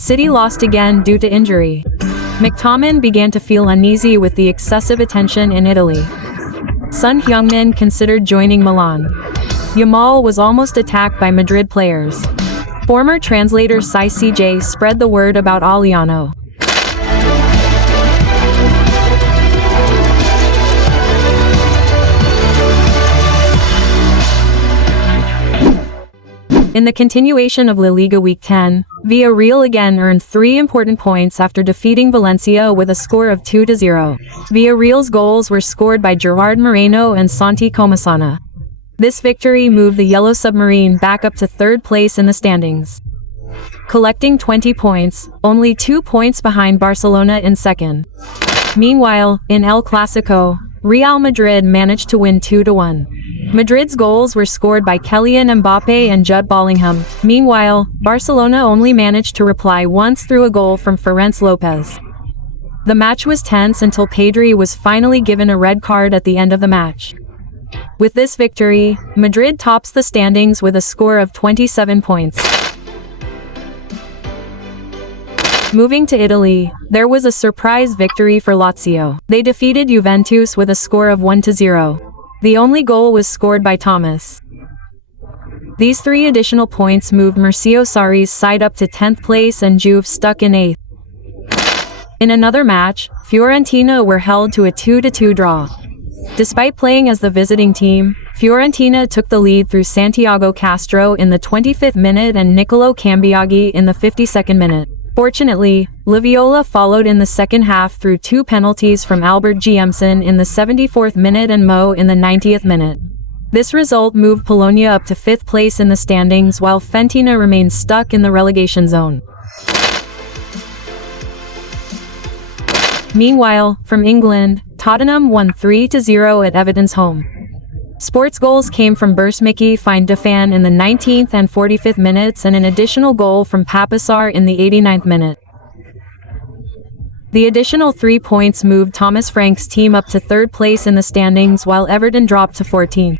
City lost again due to injury. McTominay began to feel uneasy with the excessive attention in Italy. Son Heung-min considered joining Milan. Yamal was almost attacked by Madrid players. Former translator Sai CJ spread the word about Aliano. In the continuation of La Liga Week 10, Villarreal again earned 3 important points after defeating Valencia with a score of 2-0. Villarreal's goals were scored by Gerard Moreno and Santi Comasana. This victory moved the Yellow Submarine back up to 3rd place in the standings, collecting 20 points, only 2 points behind Barcelona in 2nd. Meanwhile, in El Clasico, Real Madrid managed to win 2-1. Madrid's goals were scored by Kylian Mbappe and Jude Bellingham. Meanwhile, Barcelona only managed to reply once through a goal from Ferran Lopez. The match was tense until Pedri was finally given a red card at the end of the match. With this victory, Madrid tops the standings with a score of 27 points. Moving to Italy, there was a surprise victory for Lazio. They defeated Juventus with a score of 1-0. The only goal was scored by Thomas. These 3 additional points moved Maurizio Sarri's side up to 10th place and Juve stuck in 8th. In another match, Fiorentina were held to a 2-2 draw. Despite playing as the visiting team, Fiorentina took the lead through Santiago Castro in the 25th minute and Niccolò Cambiaghi in the 52nd minute. Fortunately, La Viola followed in the second half through 2 penalties from Albert Giemson in the 74th minute and Mo in the 90th minute. This result moved Bologna up to 5th place in the standings while Fiorentina remained stuck in the relegation zone. Meanwhile, from England, Tottenham won 3-0 at Everton's home. Sports goals came from Mickey Fine-Defan in the 19th and 45th minutes and an additional goal from Papassar in the 89th minute. The additional 3 points moved Thomas Frank's team up to 3rd place in the standings while Everton dropped to 14th.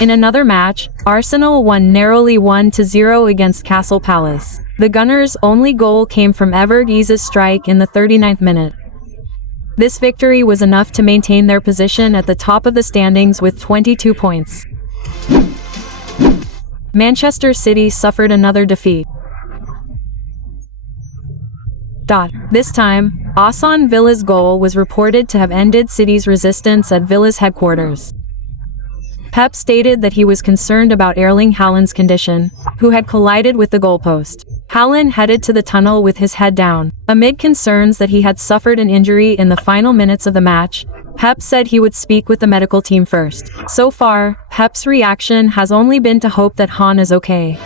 In another match, Arsenal won narrowly 1-0 against Crystal Palace. The Gunners' only goal came from Everett Eze's strike in the 39th minute. This victory was enough to maintain their position at the top of the standings with 22 points. Manchester City suffered another defeat. This time, Aston Villa's goal was reported to have ended City's resistance at Villa's headquarters. Pep stated that he was concerned about Erling Haaland's condition, who had collided with the goalpost. Haaland headed to the tunnel with his head down. Amid concerns that he had suffered an injury in the final minutes of the match, Pep said he would speak with the medical team first. So far, Pep's reaction has only been to hope that Haaland is okay.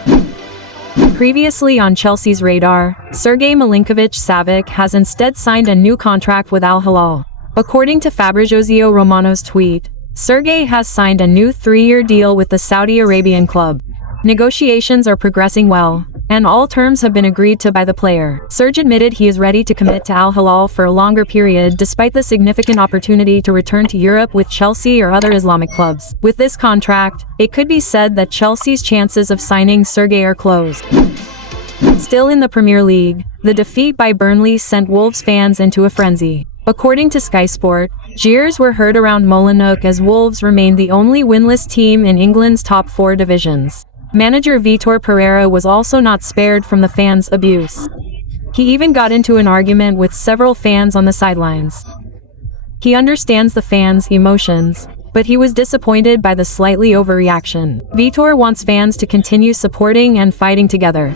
Previously on Chelsea's radar, Sergej Milinkovic-Savic has instead signed a new contract with Al Hilal. According to Fabrizio Romano's tweet, Sergej has signed a new 3-year deal with the Saudi Arabian club. Negotiations are progressing well, and all terms have been agreed to by the player. Serge admitted he is ready to commit to Al Hilal for a longer period despite the significant opportunity to return to Europe with Chelsea or other Islamic clubs. With this contract, it could be said that Chelsea's chances of signing Sergej are closed. Still in the Premier League, the defeat by Burnley sent Wolves fans into a frenzy. According to Sky Sport, jeers were heard around Molineux as Wolves remained the only winless team in England's top 4 divisions. Manager Vitor Pereira was also not spared from the fans' abuse. He even got into an argument with several fans on the sidelines. He understands the fans' emotions, but he was disappointed by the slightly overreaction. Vitor wants fans to continue supporting and fighting together.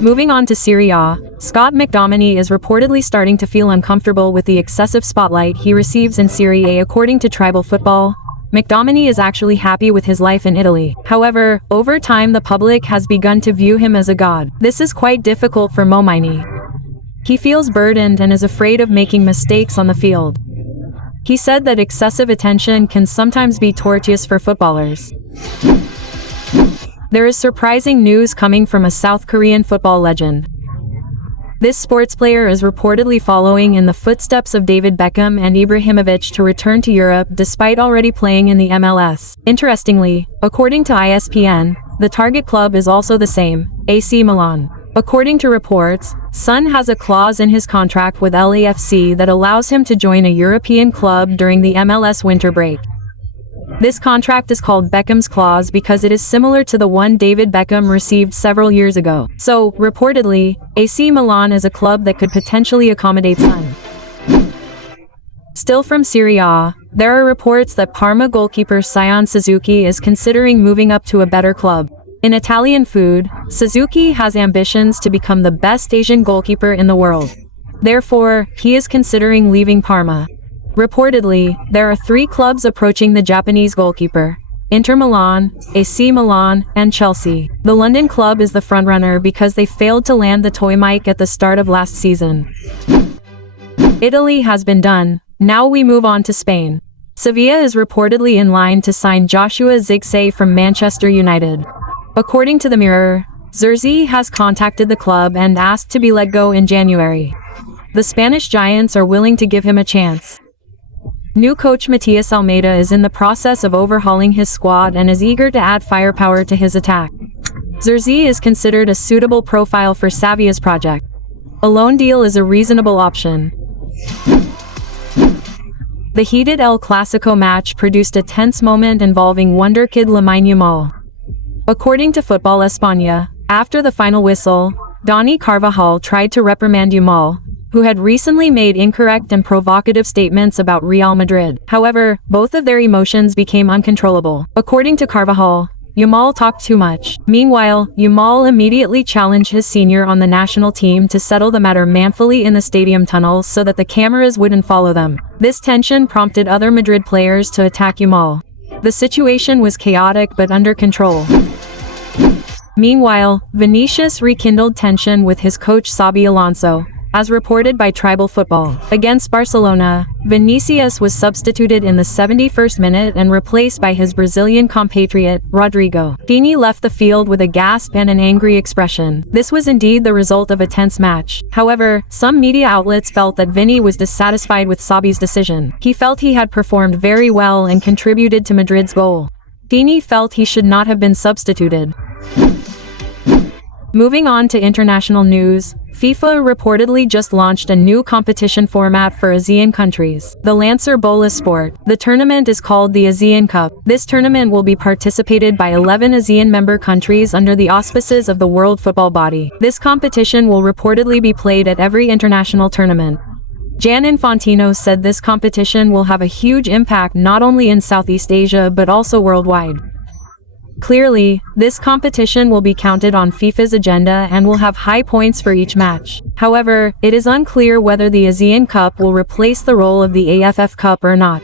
Moving on to Serie A, Scott McTominay is reportedly starting to feel uncomfortable with the excessive spotlight he receives in Serie A. According to Tribal Football, McTominay is actually happy with his life in Italy. However, over time the public has begun to view him as a god. This is quite difficult for Mominey. He feels burdened and is afraid of making mistakes on the field. He said that excessive attention can sometimes be torturous for footballers. There is surprising news coming from a South Korean football legend. This sports player is reportedly following in the footsteps of David Beckham and Ibrahimovic to return to Europe despite already playing in the MLS. Interestingly, according to ISPN, the target club is also the same, AC Milan. According to reports, Son has a clause in his contract with LAFC that allows him to join a European club during the MLS winter break. This contract is called Beckham's Clause because it is similar to the one David Beckham received several years ago. So, reportedly, AC Milan is a club that could potentially accommodate Son. Still from Serie A, there are reports that Parma goalkeeper Sion Suzuki is considering moving up to a better club. In Italian food, Suzuki has ambitions to become the best Asian goalkeeper in the world. Therefore, he is considering leaving Parma. Reportedly, there are 3 clubs approaching the Japanese goalkeeper: Inter Milan, AC Milan, and Chelsea. The London club is the frontrunner because they failed to land the toy mic at the start of last season. Italy has been done. Now we move on to Spain. Sevilla is reportedly in line to sign Joshua Zirkzee from Manchester United. According to the Mirror, Zirkzee has contacted the club and asked to be let go in January. The Spanish giants are willing to give him a chance. New coach Matias Almeida is in the process of overhauling his squad and is eager to add firepower to his attack. Zirkzee is considered a suitable profile for Sevilla's project. A loan deal is a reasonable option. The heated El Clasico match produced a tense moment involving wonder kid LAMINE Yamal. According to Football España, after the final whistle, Dani Carvajal tried to reprimand Yamal, who had recently made incorrect and provocative statements about Real Madrid. However, both of their emotions became uncontrollable. According to Carvajal, Yamal talked too much. Meanwhile, Yamal immediately challenged his senior on the national team to settle the matter manfully in the stadium tunnels so that the cameras wouldn't follow them. This tension prompted other Madrid players to attack Yamal. The situation was chaotic but under control. Meanwhile, Vinicius rekindled tension with his coach Xabi Alonso. As reported by Tribal Football, against Barcelona, Vinicius was substituted in the 71st minute and replaced by his Brazilian compatriot, Rodrigo. Vini left the field with a gasp and an angry expression. This was indeed the result of a tense match. However, some media outlets felt that Vini was dissatisfied with Xabi's decision. He felt he had performed very well and contributed to Madrid's goal. Vini felt he should not have been substituted. Moving on to international news, FIFA reportedly just launched a new competition format for ASEAN countries, the Lancer Bola Sport. The tournament is called the ASEAN Cup. This tournament will be participated by 11 ASEAN member countries under the auspices of the World Football Body. This competition will reportedly be played at every international tournament. Jan Infantino said this competition will have a huge impact not only in Southeast Asia but also worldwide. Clearly, this competition will be counted on FIFA's agenda and will have high points for each match. However, it is unclear whether the ASEAN Cup will replace the role of the AFF Cup or not.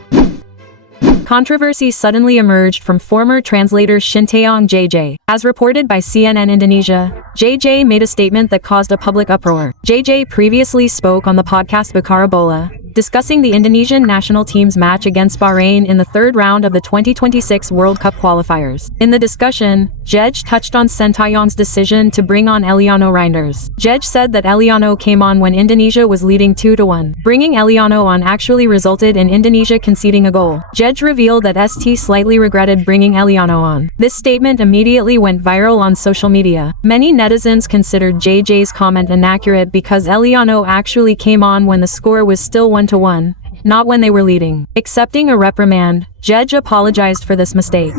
Controversy suddenly emerged from former translator Shintaeyong JJ. As reported by CNN Indonesia, JJ made a statement that caused a public uproar. JJ previously spoke on the podcast Bicara Bola, discussing the Indonesian national team's match against Bahrain in the third round of the 2026 World Cup qualifiers. In the discussion, JJ touched on Sintayong's decision to bring on Eliano Reinders. JJ said that Eliano came on when Indonesia was leading 2-1. Bringing Eliano on actually resulted in Indonesia conceding a goal. JJ revealed that ST slightly regretted bringing Eliano on. This statement immediately went viral on social media. Many netizens considered JJ's comment inaccurate because Eliano actually came on when the score was still 1-1, not when they were leading. Accepting a reprimand, JJ apologized for this mistake.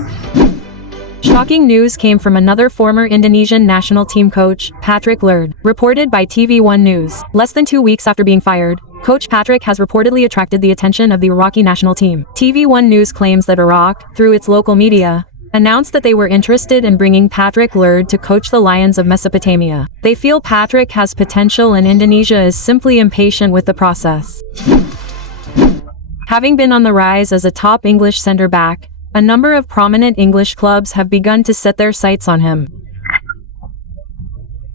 Shocking news came from another former Indonesian national team coach, Patrick Lurd, reported by TV1 News. Less than 2 weeks after being fired, Coach Patrick has reportedly attracted the attention of the Iraqi national team. TV1 News claims that Iraq, through its local media, announced that they were interested in bringing Patrick Lurd to coach the Lions of Mesopotamia. They feel Patrick has potential and Indonesia is simply impatient with the process. Having been on the rise as a top English centre-back, a number of prominent English clubs have begun to set their sights on him.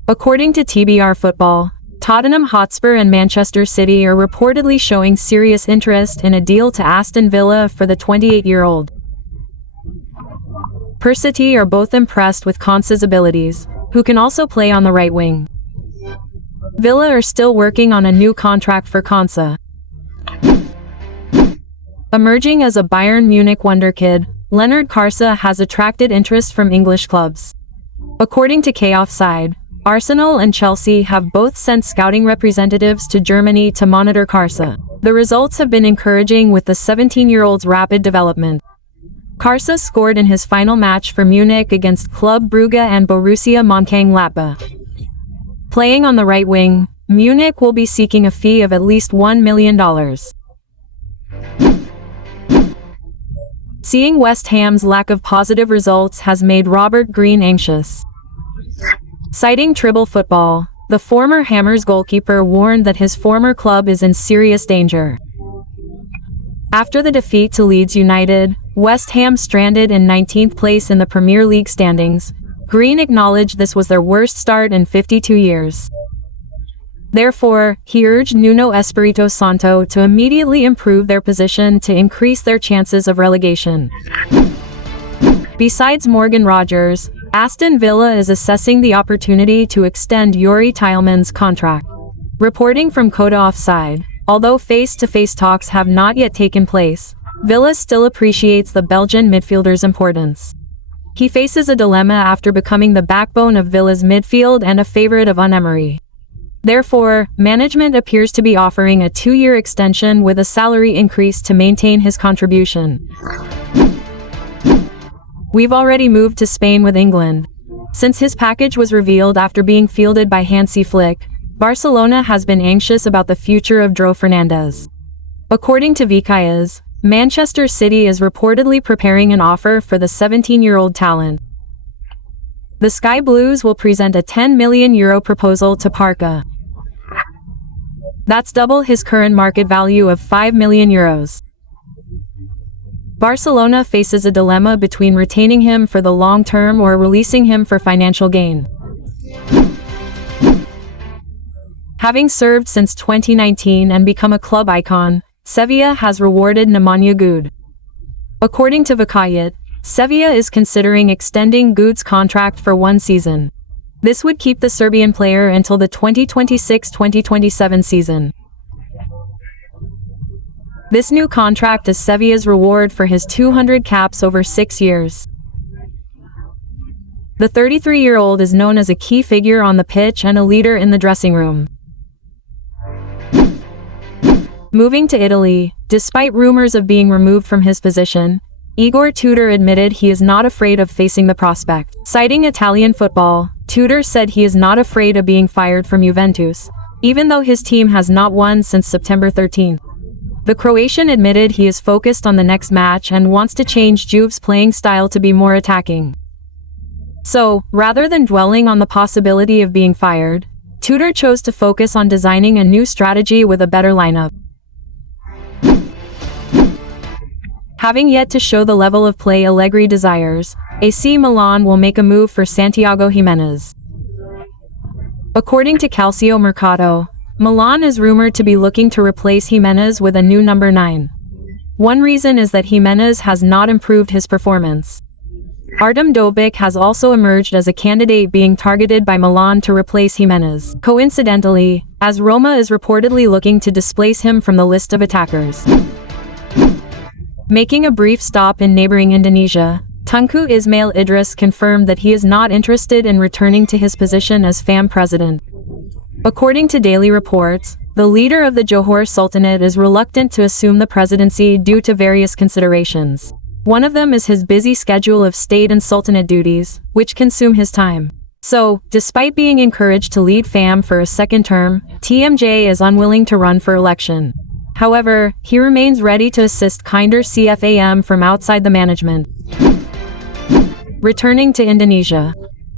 According to TBR Football, Tottenham Hotspur and Manchester City are reportedly showing serious interest in a deal to Aston Villa for the 28-year-old. City are both impressed with Konsa's abilities, who can also play on the right wing. Villa are still working on a new contract for Konsa. Emerging as a Bayern Munich wonderkid, Leonard Karsa has attracted interest from English clubs. According to K-Offside, Arsenal and Chelsea have both sent scouting representatives to Germany to monitor Barca. The results have been encouraging with the 17-year-old's rapid development. Barca scored in his final match for Munich against Club Brugge and Borussia Mönchengladbach. Playing on the right wing, Munich will be seeking a fee of at least $1 million. Seeing West Ham's lack of positive results has made Robert Green anxious. Citing Tribble Football, the former Hammers goalkeeper warned that his former club is in serious danger. After the defeat to Leeds United, West Ham stranded in 19th place in the Premier League standings. Green acknowledged this was their worst start in 52 years. Therefore, he urged Nuno Espirito Santo to immediately improve their position to increase their chances of relegation. Besides Morgan Rogers, Aston Villa is assessing the opportunity to extend Youri Tielemans' contract. Reporting from Coda Offside, although face-to-face talks have not yet taken place, Villa still appreciates the Belgian midfielder's importance. He faces a dilemma after becoming the backbone of Villa's midfield and a favorite of Emery. Therefore, management appears to be offering a 2-year extension with a salary increase to maintain his contribution. We've already moved to Spain with England. Since his package was revealed after being fielded by Hansi Flick, Barcelona has been anxious about the future of Dro Fernandez. According to Viqueires, Manchester City is reportedly preparing an offer for the 17-year-old talent. The Sky Blues will present a €10 million proposal to Barca. That's double his current market value of €5 million. Barcelona faces a dilemma between retaining him for the long term or releasing him for financial gain. Having served since 2019 and become a club icon, Sevilla has rewarded Nemanja Good. According to Viqueires, Sevilla is considering extending Good's contract for 1 season. This would keep the Serbian player until the 2026-2027 season. This new contract is Sevilla's reward for his 200 caps over 6 years. The 33-year-old is known as a key figure on the pitch and a leader in the dressing room. Moving to Italy, despite rumors of being removed from his position, Igor Tudor admitted he is not afraid of facing the prospect. Citing Italian Football, Tudor said he is not afraid of being fired from Juventus, even though his team has not won since September 13. The Croatian admitted he is focused on the next match and wants to change Juve's playing style to be more attacking. So, rather than dwelling on the possibility of being fired, Tudor chose to focus on designing a new strategy with a better lineup. Having yet to show the level of play Allegri desires, AC Milan will make a move for Santiago Giménez. According to Calcio Mercato, Milan is rumored to be looking to replace Giménez with a new number 9. One reason is that Giménez has not improved his performance. Artem Dobic has also emerged as a candidate being targeted by Milan to replace Giménez. Coincidentally, as Roma is reportedly looking to displace him from the list of attackers. Making a brief stop in neighboring Indonesia, Tunku Ismail Idris confirmed that he is not interested in returning to his position as FAM president. According to daily reports, the leader of the Johor Sultanate is reluctant to assume the presidency due to various considerations. One of them is his busy schedule of state and sultanate duties, which consume his time. So, despite being encouraged to lead FAM for a second term, TMJ is unwilling to run for election. However, he remains ready to assist kinder CFAM from outside the management. Returning to Indonesia.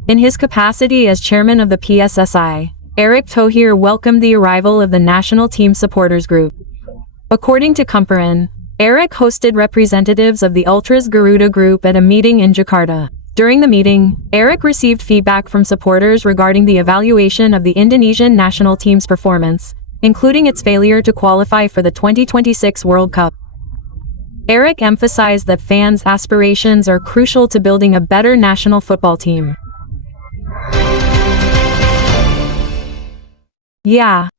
In his capacity as chairman of the PSSI, Erick Thohir welcomed the arrival of the national team supporters group. According to Kumparan, Erick hosted representatives of the Ultras Garuda group at a meeting in Jakarta. During the meeting, Erick received feedback from supporters regarding the evaluation of the Indonesian national team's performance, including its failure to qualify for the 2026 World Cup. Erick emphasized that fans' aspirations are crucial to building a better national football team. Yeah,